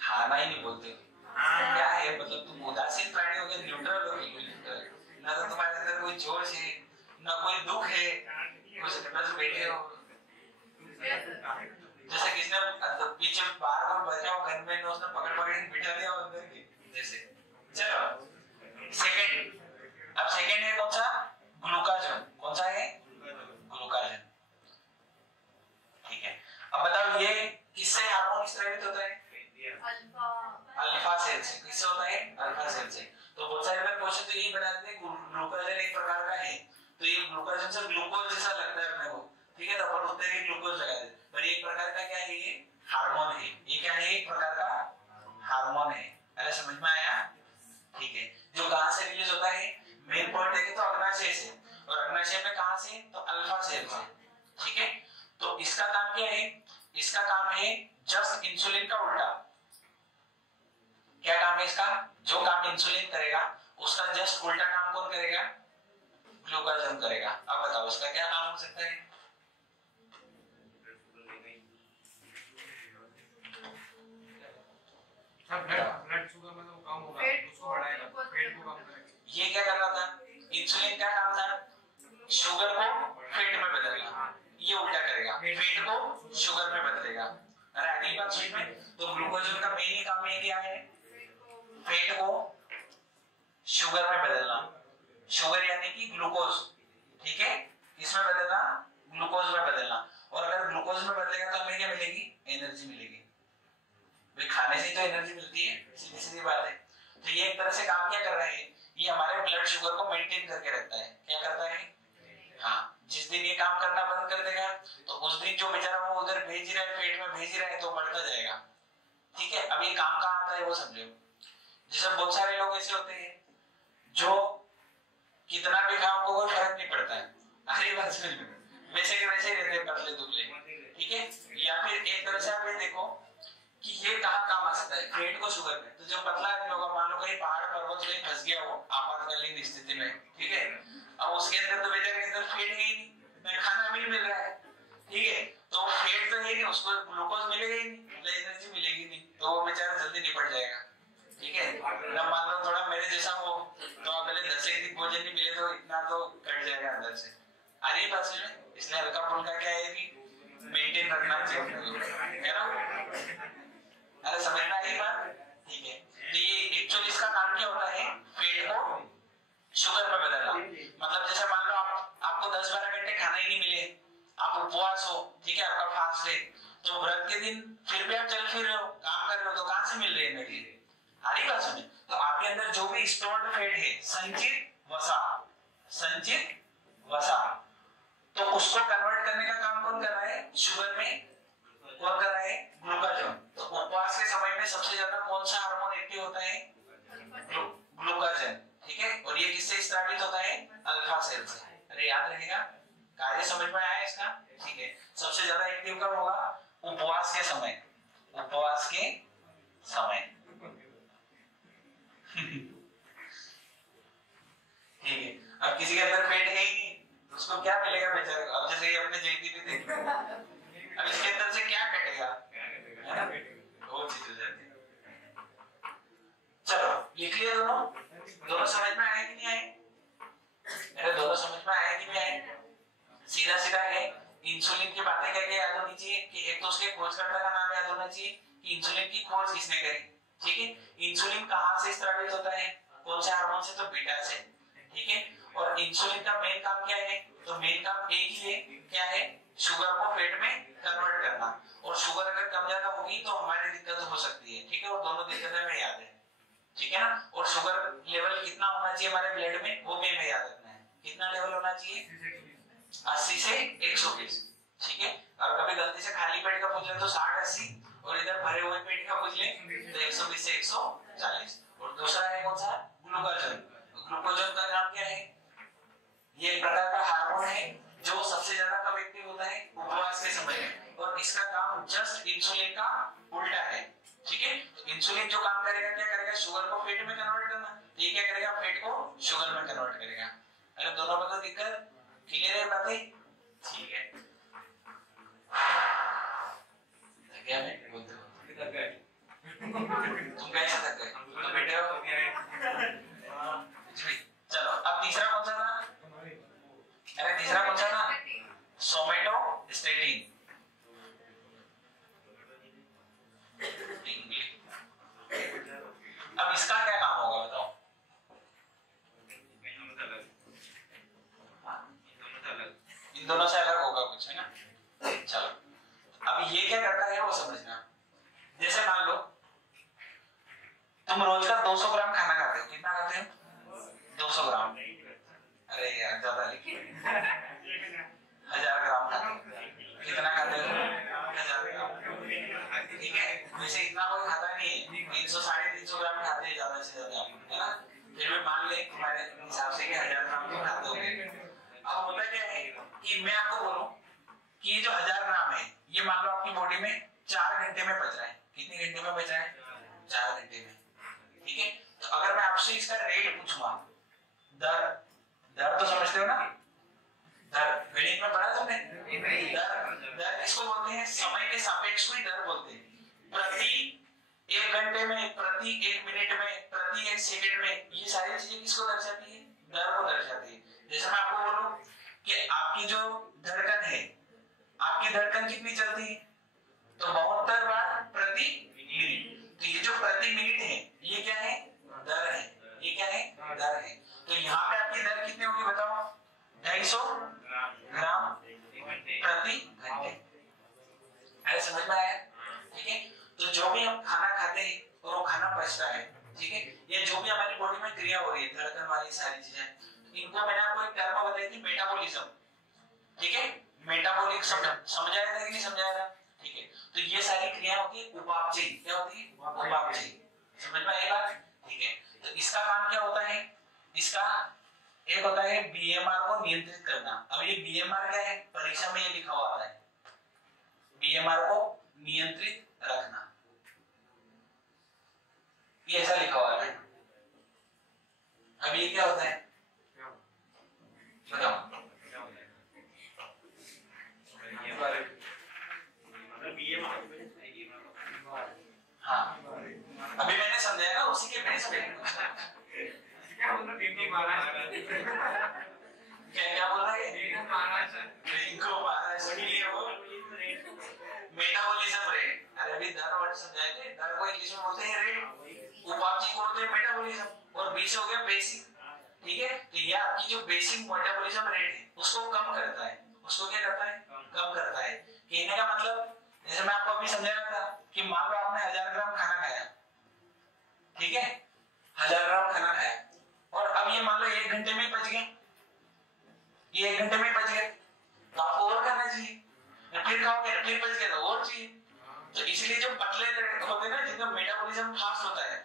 हाँ ना ही नहीं बोलते। क्या है मतलब? तुम उदासीन प्राणी हो गए, न्यूट्रल हो गए, ना तो तुम्हारे अंदर कोई जोश है ना कोई दुख है, बस बैठे हो जैसे किसने पीछे बार बार बजाओ गनमैन ने उसने पकड़ पकड़ के बिठा दिया अंदर के जैसे। चलो सेकंड, अब सेकंड है कौन सा? ग्लूकागन। कौन सा है? ग्लूकागन। ठीक है, अब बताओ ये किससे हार्मोन स्रावित होता है? अल्फा सेल से। किससे होता है? अल्फा सेल से। तो बहुत सारे लोग क्वेश्चन तो यही बनाते हैं ग्लूकागन एक प्रकार का है, तो ये ग्लूकागन से ग्लूकोज जैसा लगता है अपने को, ठीक है, तो अपन उतने ही ग्लूकोज लगा देते, पर एक प्रकार का क्या है? ये हार्मोन है। ये क्या है? एक प्रकार का हार्मोन है। अरे समझ में आया? ठीक है, जो कहां से रिलीज होता है? मेन पॉइंट देखें तो अग्नाशय से, और अग्नाशय में कहां से? तो अल्फा सेल से। ठीक है, तो इसका काम क्या है? इसका काम है जस्ट इंसुलिन का उल्टा। क्या काम है इसका? जो काम इंसुलिन करेगा उसका जस्ट उल्टा काम कौन करेगा? ग्लूकागन करेगा। अब बताओ इसका क्या काम हो सकता है? ब्लड शुगर में तो कम होगा, उसको बढ़ाएगा, पेट को कम करेगा। ये क्या कर रहा था? इंसुलिन का काम था शुगर को फैट में बदलना, ये उल्टा करेगा, फैट को शुगर में बदलेगा। अरे अगली बात समझ में? तो ग्लूकोज का मेन काम ये क्या है? फैट को शुगर में बदलना। शुगर यानी कि ग्लूकोज, ठीक है, इसमें बदलना, ग्लूकोज में बदलना। और अगर ग्लूकोज में बदलेगा तो हमें क्या मिलेगी? एनर्जी मिलेगी। भाई खाने से तो एनर्जी मिलती है, सीधी सीधी बात है। तो ये एक तरह से काम क्या कर रहा है? ये हमारे ब्लड शुगर को मेंटेन करके रखता है। क्या करता है? हाँ, जिस दिन ये काम करना बंद कर देगा तो उस दिन जो बेचारा वो उधर भेज रहा है, पेट में भेज रहा है, तो बढ़ता जाएगा। ठीक है, अब ये काम कहाँ आता है वो समझो। जैसे बहुत सारे लोग ऐसे होते हैं जो कितना भी खाओ उनको कोई फर्क नहीं पड़ता है, आखिरी बात समझ में, वैसे के वैसे रहते हैं, पतले दुबले। ठीक है, या फिर एक तरह से आप ये देखो कि ये कहाँ काम आ सकता है? पेट को शुगर में। तो जो पतला आदमी होगा, मान लो कहीं पहाड़ पर्वत में फंस गया हो आपातकालीन स्थिति में, ठीक है, अब उसके अंदर तो बेचारे के अंदर फैट है ही नहीं, खाना भी मिल रहा है, ठीक है, तो फैट तो है नहीं, उसको ग्लूकोज मिलेगा ही नहीं, एनर्जी मिलेगी नहीं, तो वो बेचारा जल्दी निपट जाएगा। ठीक है, जब मान लो थोड़ा मेरे जैसा हो तो अगले 10 एक दिन भोजन नहीं मिले तो इतना तो कट जाएगा अंदर से। आ रही बात समझ में? इसलिए हल्का फुल्का क्या है कि मेंटेन रखना चाहिए, है ना? अरे समझ में आई बात? ठीक है, तो ये एक्चुअली इसका काम क्या होता है, फैट को शुगर में बदलना। मतलब जैसे मान लो आपको 10-12 घंटे खाना ही नहीं मिले, आप उपवास हो, ठीक है, आपका फास्ट है, तो व्रत के दिन फिर भी आप चल फिर रहे हो, काम कर रहे हो, तो कहां से मिल रही है एनर्जी, हरी बात सुने। तो आपके अंदर जो भी स्टोर्ड फैट है, संचित वसा, तो उसको कन्वर्ट करने का काम कौन कर रहा है, शुगर में कौन कर रहा है, ग्लूकागॉन। तो उपवास के समय में सबसे ज्यादा कौन सा हार्मोन एक्टिव होता है, ग्लूकागॉन, ठीक है, और ये किससे स्रावित होता है, अल्फा सेल से। अरे याद रहेगा, कार्य समझ में आया इसका, ठीक है। सबसे ज्यादा एक्टिव कब होगा, उपवास के समय, उपवास के समय, ठीक है। अब किसी के अंदर पेट है ही नहीं, तो उसको क्या मिलेगा बेचारे को। अब जैसे अपने जयंती पे देख, अब इसके अंदर से क्या कटेगा, वो चीज हो जाती है। चलो लिख लिया दोनों समझ में आए कि नहीं आए, अरे दोनों समझ में आए कि नहीं आए। सीधा सीधा है, इंसुलिन की बातें करके याद होनी चाहिए कि एक तो उसके खोजकर्ता का नाम याद होना चाहिए कि इंसुलिन की खोज किसने करी, ठीक है। इंसुलिन कहां से स्रावित होता है, कौन से हार्मोन से, तो बीटा से, ठीक है। और इंसुलिन का मेन काम क्या है, तो मेन काम एक ही है, क्या है, शुगर को फैट में कन्वर्ट करना। और शुगर अगर कम ज्यादा होगी तो हमारी दिक्कत हो सकती है, ठीक है, और दोनों दिक्कतें हमें याद है, ठीक है ना। और शुगर लेवल कितना होना चाहिए हमारे ब्लड में, वो भी हमें याद रखना है, कितना लेवल होना चाहिए, 80 से 120, ठीक है। और कभी गलती से खाली पेट का पूछ ले तो 60-80, और इधर भरे हुए पेट का पूछ ले तो 120 से 140। और दूसरा है कौन सा, ग्लूकागॉन। ग्लूकागॉन का नाम क्या है, ये एक प्रकार का हार्मोन है जो सबसे ज्यादा कब एक्टिव होता है, उपवास के समय में। और इसका काम जस्ट इंसुलिन का उल्टा है, ठीक है। इंसुलिन जो काम करेगा, क्या करेगा, शुगर को फैट में कन्वर्ट करना, ये क्या करेगा, फैट को शुगर में कन्वर्ट करेगा। अगर दोनों में कोई दिक्कत, क्लियर है बातें, ठीक है। क्या मैं बोलते हो, तुम कैसे थक गए, तो बैठे हो। चलो अब तीसरा कौन सा था, अरे तीसरा कौन सा था, सोमेटोस्टेटिन। अब इसका क्या काम होगा बताओ, इन दोनों से अलग होगा कुछ, है ना। चलो अब ये क्या करता है वो समझना। जैसे मान लो तुम रोज का 200 ग्राम खाना खाते हो, कितना खाते हो, 200 ग्राम, अरे यार ज्यादा लिखिए, 1000 ग्राम खाते हो, कितना खाते हो, 1000 ग्राम, ठीक है। वैसे इतना कोई खाता नहीं है, 300-350 ग्राम खाते हैं ज्यादा से ज्यादा, है ना। फिर भी मान ले तुम्हारे हिसाब से कि 1000 ग्राम तो खाते होंगे। अब होता क्या है कि मैं आपको बोलूं कि ये जो 1000 ग्राम है, ये मान लो आपकी बॉडी में 4 घंटे में पच रहा है, कितने घंटे में पच रहा है, 4 घंटे में, ठीक है। तो अगर मैं आपसे इसका रेट पूछूंगा, दर तो समझते हो ना, दर गणित में पढ़ा तुमने, दर किसको बोलते हैं, समय के सापेक्ष को ही दर बोलते हैं। प्रति 1 घंटे में, प्रति 1 मिनट में, प्रति 1 सेकंड में, ये सारी चीजें किसको दर्शाती है, दर को दर्शाती है। जैसे मैं आपको बोलूं कि आपकी जो धड़कन है, आपकी धड़कन कितनी चलती है, तो 72 बार प्रति मिनट। तो ये जो प्रति मिनट है, ये क्या है, दर है, ये क्या है, दर है। तो यहाँ पे आपकी दर कितनी होगी बताओ, 250 ग्राम प्रति घंटे। अरे समझ में आया, ठीक है। तो जो भी हम खाना खाते हैं और वो खाना पचता है, ठीक है, ये जो भी हमारी बॉडी में क्रिया हो रही है, धड़कन वाली सारी चीजें, इनको मैंने आपको एक टर्म बताई थी, मेटाबॉलिज्म, ठीक है। मेटाबॉलिक समझाया था कि नहीं समझाया था, ठीक है। तो ये सारी क्रिया होती है उपापचय, क्या होती है, उपापचय, समझ में आई बात, ठीक है। तो इसका काम क्या होता है, इसका एक होता है बीएमआर को नियंत्रित करना। अब ये बीएमआर क्या है, परीक्षा में ये लिखा हुआ आता है, बीएमआर को नियंत्रित रखना, ये ऐसा लिखा हुआ है। अब ये क्या होता है बताओ, हाँ अभी मैंने समझाया ना, उसी के बेस पे क्या बोल रहा है महाराज, क्या बोल रहा है, रिंको महाराज के लिए वो मेटाबॉलिज्म रेट। अरे अभी दर वर्ड समझाए थे, दर को इंग्लिश में बोलते हैं रेट, मेटाबॉलिज्म और बी से हो गया बेसिक। ठीक है, तो ये आपकी जो बेसिक मेटाबॉलिज्म रेट है उसको कम करता है। उसको क्या करता है? कम करता है। कहने का मतलब जैसे मैं आपको अभी समझा रहा था कि मान लो आपने 1000 ग्राम खाना खाया, ठीक है, 1000 ग्राम खाना खाया और अब ये मान लो 1 घंटे में पच गया, ये 1 घंटे में पच गया, तो आपको और खाना चाहिए, फिर खाओगे फिर पच गया तो और चाहिए। तो इसलिए जो पतले होते हैं ना, जिनका मेटाबॉलिज्म फास्ट होता है,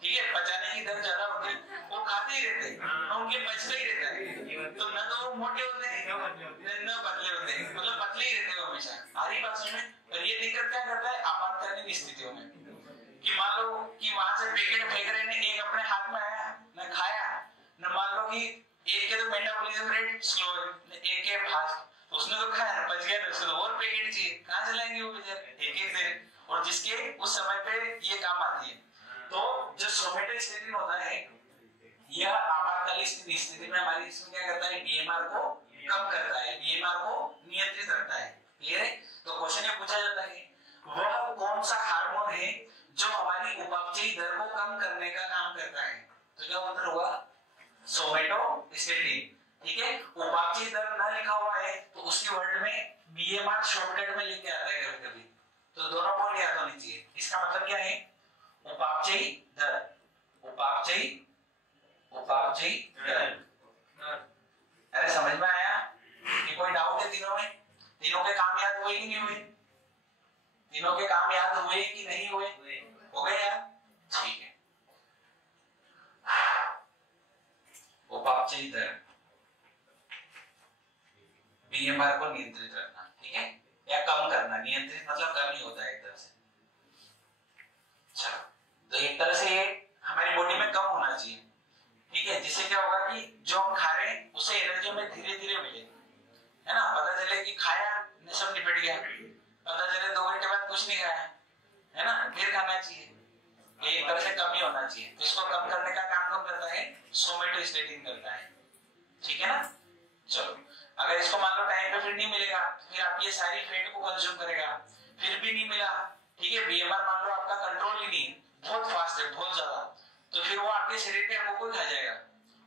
ठीक है, पचाने की दर ज्यादा होती है, वो खाते ही रहते हैं, उनके पचता ही रहता है। तो न तो वो मोटे होते हैं न पतले होते हैं, मतलब पतले ही रहते हैं हमेशा। आ रही बात समझ में? और ये दिक्कत क्या करता है आपातकालीन स्थितियों में, कि मान लो कि वहां से पैकेट फेंक रहे ने, एक अपने हाथ में आया न खाया, न मान लो कि एक के तो मेटाबॉलिज्म रेट स्लो है, एक के फास्ट, तो उसने तो खाया ना, बच गया ना, उसको तो और पैकेट चाहिए, कहां से लाएंगे वो बेचारे? एक एक से, और जिसके उस समय पे ये काम आती है। तो जो सोमेटोस्टेटिन होता है यह आपातकालीन स्थिति में हमारी इसमें क्या करता है? बीएमआर को कम करता है, बीएमआर को नियंत्रित रखता है। क्लियर है? तो क्वेश्चन ये पूछा जाता है वह कौन सा हार्मोन है जो हमारी उपापचयी दर को कम करने का काम करता है? तो क्या उत्तर हुआ? सोमेटोस्टेटिन। ठीक है, उपापचयी दर ना लिखा हुआ है तो उसकी वर्ड में बीएमआर शॉर्टकट में लिख के आता है कभी कभी, तो दोनों पॉइंट याद होनी चाहिए। इसका मतलब क्या है? उपापचयी दर, उपापचयी दर। अरे समझ में आया कि कोई डाउट है तीनों में? तीनों के काम याद हुए कि नहीं हुए? तीनों के काम याद हुए कि नहीं हुए? हो गए याद? ठीक है। उपापचयी दर, बीएमआर को नियंत्रित रखना, ठीक है, या कम करना। नियंत्रित मतलब कम ही होता है एक तरह से। चलो, तो एक तरह से ये हमारी बॉडी में कम होना चाहिए, ठीक है, जिससे क्या होगा कि जो हम खा रहे हैं उसे एनर्जी में धीरे धीरे मिले, है ना। पता चले कि खाया ने सब निपट गया, पता चले 2 घंटे बाद कुछ नहीं खाया, है ना, फिर खाना चाहिए। ये एक तरह से कम ही होना चाहिए। तो इसको कम करने का काम कौन करता है? सोमेटोस्टेटिन करता है, ठीक है ना। चलो, अगर इसको मान लो टाइम पे फिर नहीं मिलेगा, फिर आप ये सारी फैट को कंज्यूम करेगा, फिर भी नहीं मिला, ठीक है, बीएमआर मान लो आपका कंट्रोल ही नहीं है, बहुत फास्ट है, बहुत ज्यादा, तो फिर वो आपके शरीर के अंगों को खा जाएगा,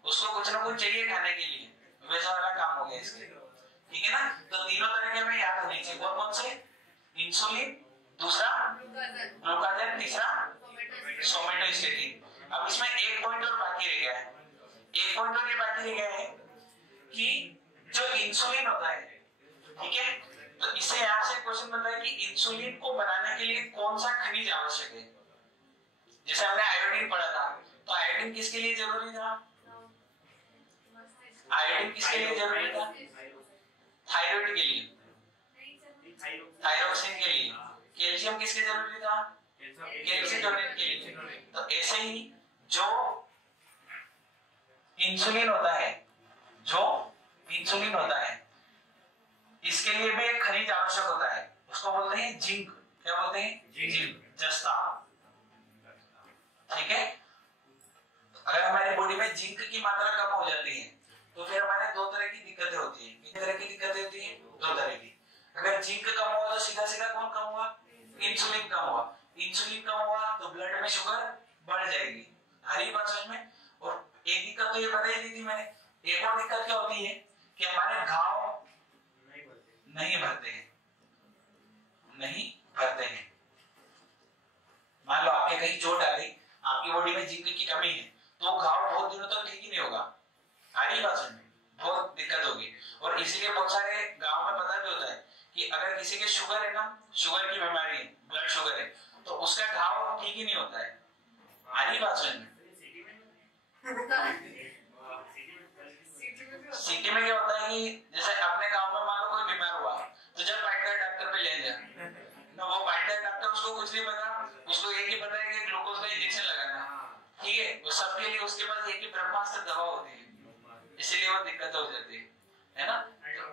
उसको कुछ ना कुछ चाहिए खाने के लिए, वैसा वाला काम हो गया इसके, ठीक है ना। तो तीनों तरह के हमें याद होने चाहिए। कौन कौन से? इंसुलिन, दूसरा ग्लूकागन, तीसरा सोमेटोस्टेटिन। अब इसमें एक पॉइंट और बाकी रह गया है, एक पॉइंट और ये बाकी रह गया है कि जो इंसुलिन होता है, ठीक है, तो इससे यहाँ से क्वेश्चन बनता है कि इंसुलिन को बनाने के लिए कौन सा खनिज आवश्यक है। जैसे हमने आयोडीन पढ़ा था, तो आयोडीन किसके लिए जरूरी था? आयोडीन किसके लिए जरूरी था? थायराइड के लिए, थायरोक्सिन के लिए। कैल्शियम किसके जरूरी था? कैल्शियम के लिए। तो ऐसे ही जो इंसुलिन होता है, जो इंसुलिन होता है, इसके लिए भी एक खनिज आवश्यक होता है, उसको बोलते हैं जिंक। क्या बोलते हैं? जिंक, जस्ता, ठीक है। अगर हमारी बॉडी में जिंक की मात्रा कम हो जाती है तो फिर हमारे 2 तरह की दिक्कतें होती हैं। कितनी तरह की दिक्कतें होती हैं? 2 तरह की। अगर जिंक कम हुआ तो सीधा सीधा कौन कम हुआ? इंसुलिन कम हुआ। इंसुलिन कम हुआ तो ब्लड में शुगर बढ़ जाएगी। हरी बात समझ में। और एक दिक्कत तो ये बता दी थी मैंने, एक और दिक्कत क्या होती है कि हमारे घाव नहीं भरते हैं, नहीं भरते हैं। मान लो आपके कहीं चोट आ गई, आपकी बॉडी में जिंक की कमी है, तो घाव बहुत दिनों तक ठीक ही नहीं होगा। हरी बात समझ में, बहुत दिक्कत होगी। और इसीलिए बहुत सारे गांव में पता भी होता है कि अगर किसी के शुगर है ना, शुगर की बीमारी है, ब्लड शुगर है, तो उसका घाव ठीक ही नहीं होता है। हरी बात समझ में। सिटी में क्या होता है कि जैसे अपने गांव में मान लो कोई बीमार हुआ, तो जब पाइटर डॉक्टर पे ले जाए ना, वो पाइटर डॉक्टर उसको कुछ नहीं पता, उसको एक ही पता है कि ग्लूकोज का इंजेक्शन लगाना, ठीक है, वो सबके लिए उसके पास एक ही ब्रह्मास्त्र दवा होती है, इसीलिए वो दिक्कत हो जाती है ना।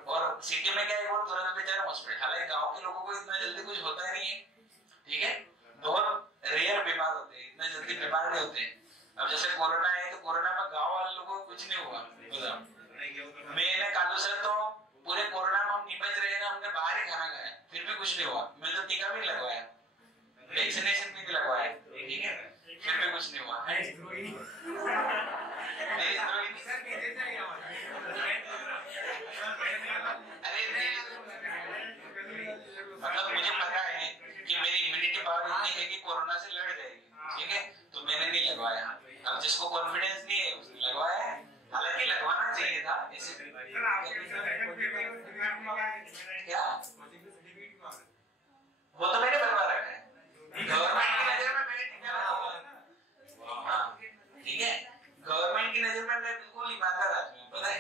और सिटी में क्या है, वो तुरंत बेचारा हॉस्पिटल। हालांकि गांव के लोगों को इतना जल्दी कुछ होता ही नहीं है, ठीक है, बहुत रेयर बीमार होते हैं, इतना जल्दी बीमार नहीं होते। अब जैसे कोरोना है, तो कोरोना में गांव वाले लोगों को कुछ नहीं हुआ। मैंने कालू सर तो पूरे कोरोना में हम निपट रहे ना, हमने बाहर ही खाना खाया, फिर भी कुछ नहीं हुआ। मैंने तो टीका भी लगवाया, वैक्सीनेशन भी लगवाया, ठीक है। फिर भी कुछ नहीं हुआ। मतलब मुझे पता है कि मेरी इम्यूनिटी पावर इतनी है कि कोरोना से लड़ जाएगी, ठीक है, तो मैंने नहीं लगवाया। अब जिसको कॉन्फिडेंस नहीं है उसने लगवाया है, हालांकि लगवाना चाहिए था। ऐसे क्या वो तो मैंने बनवा रखा है, गवर्नमेंट की नजर में मैंने टिका रखा हुआ, ठीक है, गवर्नमेंट की नजर में मैं बिल्कुल ईमानदार आदमी हूँ, पता है,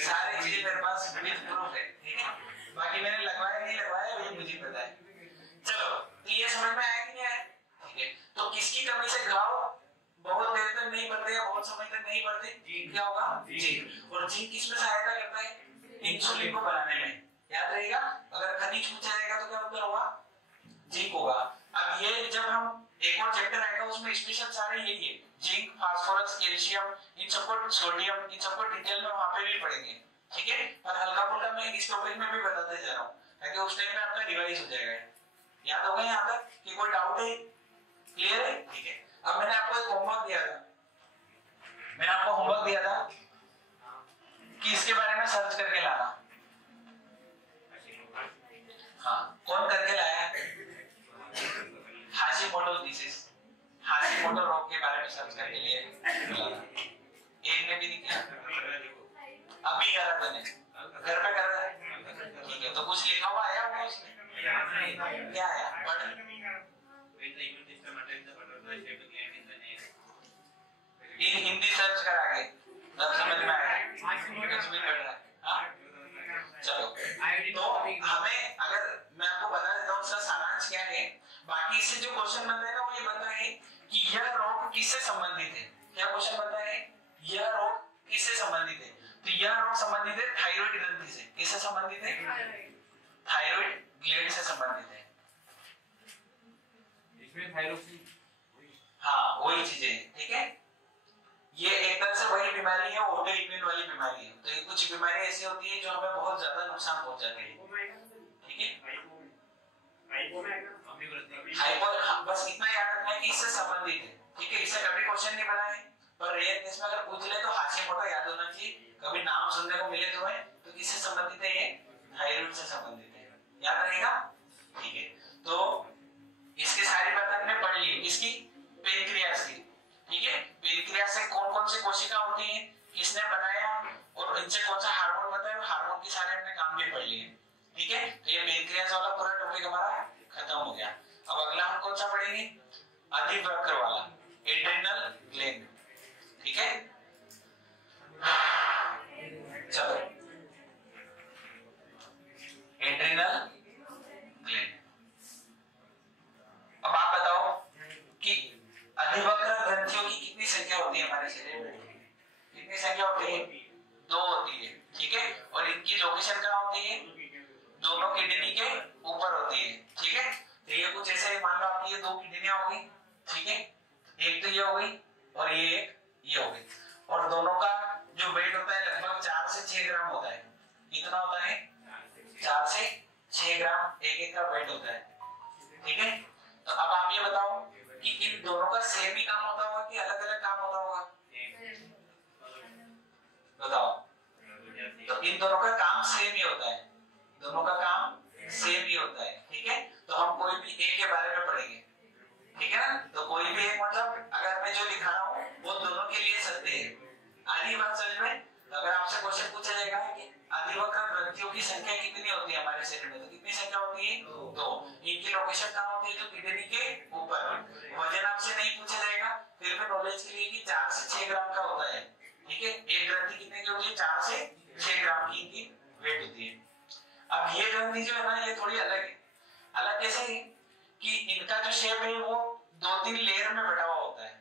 सारी चीजें मेरे पास विद प्रूफ है, ठीक है, बाकी मैंने लगवाया नहीं लगवाया ये मुझे पता है। चलो तो ये समझ में आया कि नहीं आया, ठीक है। तो किसकी कमी से घाव बहुत देर तक नहीं बढ़ते या बहुत समय तक नहीं बढ़ते, क्या होगा, जिंक। और जिंक किसमें सहायता करता है, इंसुलिन को बनाने में, याद रहेगा। अगर खनिज पूछा जाएगा तो क्या उत्तर होगा, जिंक होगा। अब ये जब हम एक और चैप्टर आएगा उसमें स्पेशल सारे यही है, जिंक, फास्फोरस, कैल्शियम, इन सबको, सोडियम, इन सबको डिटेल में वहां पे भी पढ़ेंगे, ठीक है। पर हल्का फुल्का मैं इस टॉपिक में भी बताते जा रहा हूँ ताकि उस टाइम में आपका रिवाइज हो जाएगा। याद होगा यहाँ तक कि कोई डाउट है, क्लियर है, ठीक है। अब मैंने आपको एक होमवर्क दिया था, मैंने आपको होमवर्क दिया था कि इसके बारे में सर्च करके लाना। हाँ, कौन करके लाया, हाशिमोटो डिसीज, हाशिमोटो रोग के बारे में सर्च करके लिए एक ने भी नहीं किया, अभी करा मैंने, घर पे कर रहा है, ठीक है। तो कुछ लिखा हुआ आया होगा उसमें, क्या आया, पढ़, इन हिंदी सर्च करा के तब समझ में आया, कुछ भी कर रहा है। हाँ चलो, तो हमें, अगर मैं आपको बता देता हूँ उसका सारांश क्या है, बाकी इससे जो क्वेश्चन बनता है ना वो ये बनता है कि यह रोग किससे संबंधित है। क्या क्वेश्चन बनता है, यह रोग किससे संबंधित है, तो यह रोग संबंधित है थायराइड ग्रंथि से। किससे संबंधित है, थायराइड ग्लैंड से संबंधित है। इसमें थायरोक्सिन, हाँ वही चीजें, ठीक है। ये एक तरह से वही बीमारी है, ऑटो इम्यून वाली बीमारी है। तो ये कुछ बीमारी ऐसी होती है जो हमें बहुत ज्यादा नुकसान पहुंचाती है, ठीक है। हाइपर, बस इतना याद रखना है कि इससे संबंधित है, ठीक है। इससे कभी क्वेश्चन नहीं बना है, पर रेयर केस में अगर पूछ ले तो हाशिमोटो याद होना चाहिए। कभी नाम सुनने को मिले तो है, तो किससे संबंधित है, ये थायराइड से संबंधित है, याद रहेगा, ठीक है। तो इसकी सारी बातें हमने पढ़ ली। इसकी पेनक्रियास की, ठीक है, पेनक्रियास से कौन कौन सी कोशिका होती है, किसने बनाया, और इनसे कौन सा हार्मोन बनता है, हार्मोन की सारे हमने काम भी पढ़ लिए, ठीक है। तो ये पेनक्रियास वाला पूरा टॉपिक हमारा खत्म हो गया। अब अगला हम कौन सा पढ़ेंगे, अधिवक्र वाला, एड्रिनल ग्लैंड, ठीक है। चलो, एड्रिनल ग्लैंड। अब आप बताओ कि अधिवक्र ग्रंथियों की कितनी संख्या होती है हमारे शरीर में, कितनी संख्या होती है, 2 होती है, ठीक है। और इनकी लोकेशन कहाँ होती है, दोनों किडनी के ऊपर होती है, ठीक है। तो ये कुछ ऐसे, मान लो आपकी ये 2 किडनियां होगी, ठीक है, एक तो ये हो गई और ये हो गई, और दोनों का जो वेट होता है लगभग 4 से 6 ग्राम होता है। कितना होता है, 4 से 6 ग्राम एक एक का वेट होता है, ठीक है। तो अब आप ये बताओ कि इन दोनों का सेम ही काम होता होगा कि अलग अलग काम होता होगा, बताओ। तो इन दोनों का काम सेम ही होता है, दोनों का काम सेम ही होता है, ठीक है। तो हम कोई भी एक के बारे में पढ़ेंगे, ठीक है ना। तो कोई भी एक, मतलब अगर मैं जो लिखा रहा हूँ वो दोनों के लिए सत्य है। आधी बात समझ में। अगर आपसे क्वेश्चन पूछा जाएगा कि अधिवक्र ग्रंथियों की संख्या कितनी होती है हमारे शरीर में, तो कितनी संख्या होती है, 2। इनकी लोकेशन कहाँ होती है, जो किडनी के ऊपर। वजन आपसे नहीं पूछा जाएगा, फिर भी नॉलेज के लिए कि 4 से 6 ग्राम का होता है, ठीक है। एक ग्रंथि कितने की होती है, 4 से 6 ग्राम की इनकी वेट होती है। अब ये ग्रंथि जो है ना, ये थोड़ी अलग है। अलग कैसे है कि इनका जो शेप है वो 2-3 लेयर में बटा हुआ होता है।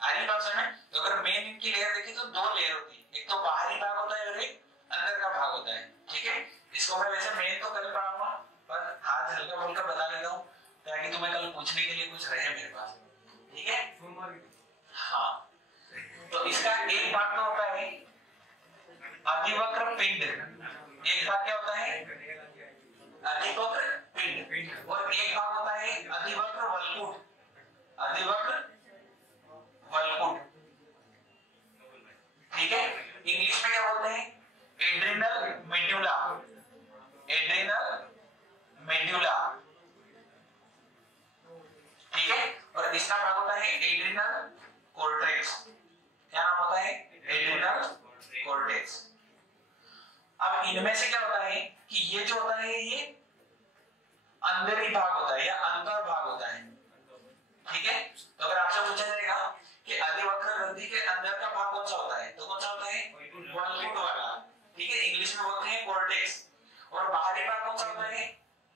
आरी बात समझ में। तो अगर मेन इनकी लेयर देखी तो 2 लेयर होती है, एक तो बाहरी भाग होता है और एक अंदर का भाग होता है, ठीक है। इसको मैं वैसे मेन तो कल पढ़ाऊंगा, पर आज हल्का फुल्का बता देता हूँ ताकि तुम्हें कल पूछने के लिए कुछ रहे मेरे पास, ठीक है। हाँ, तो इसका एक भाग तो होता है अधिवक्र पिंड, एक भाग क्या होता है, अधिवक्र पिंड, और एक भाग होता है अधिवक्र वल्कुट। अधिवक्र इनमें से क्या होता है कि ये जो होता है ये अंदरी भाग होता है या अंतर भाग होता है, ठीक है। तो अगर आपसे पूछा जाएगा कि अधिवक्र ग्रंथि के अंदर का भाग कौन सा होता है, तो कौन सा होता है, वॉल्यूट वाला, ठीक है, इंग्लिश में बोलते हैं कॉर्टेक्स। और बाहरी भाग कौन सा होता है,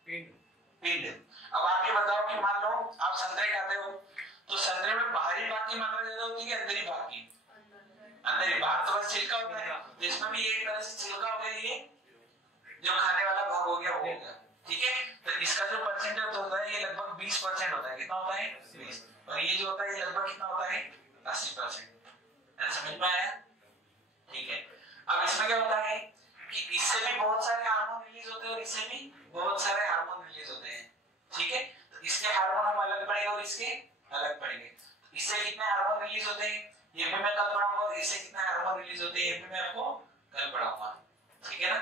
पिंड। अब आप ये बताओ कि मान लो आप संतरे खाते हो, तो संतरे में बाहरी भाग की मात्रा ज्यादा होती है कि अंदरी भाग की, अंदरी भाग तो बस छिलका होता है, तो इसमें भी एक तरह से छिलका हो गया, ये जो खाने वाला भाग हो गया, वो हो गया, ठीक है। तो इसका जो परसेंटेज होता है ये लगभग 20% होता है, कितना होता है 20, और ये जो होता है ये लगभग कितना होता है 80%। समझ में आया, ठीक है। अब इसमें क्या होता है कि इससे भी बहुत सारे हार्मोन रिलीज होते हैं और इससे भी बहुत सारे हार्मोन रिलीज होते हैं, ठीक है। तो इसके हार्मोन हम अलग पढ़ेंगे और इसके अलग पढ़ेंगे। इससे कितने हार्मोन रिलीज होते हैं ये भी मैं कल पढ़ाऊंगा, और इससे कितने हार्मोन रिलीज होते हैं ये भी मैं आपको कल पढ़ाऊंगा, ठीक है ना।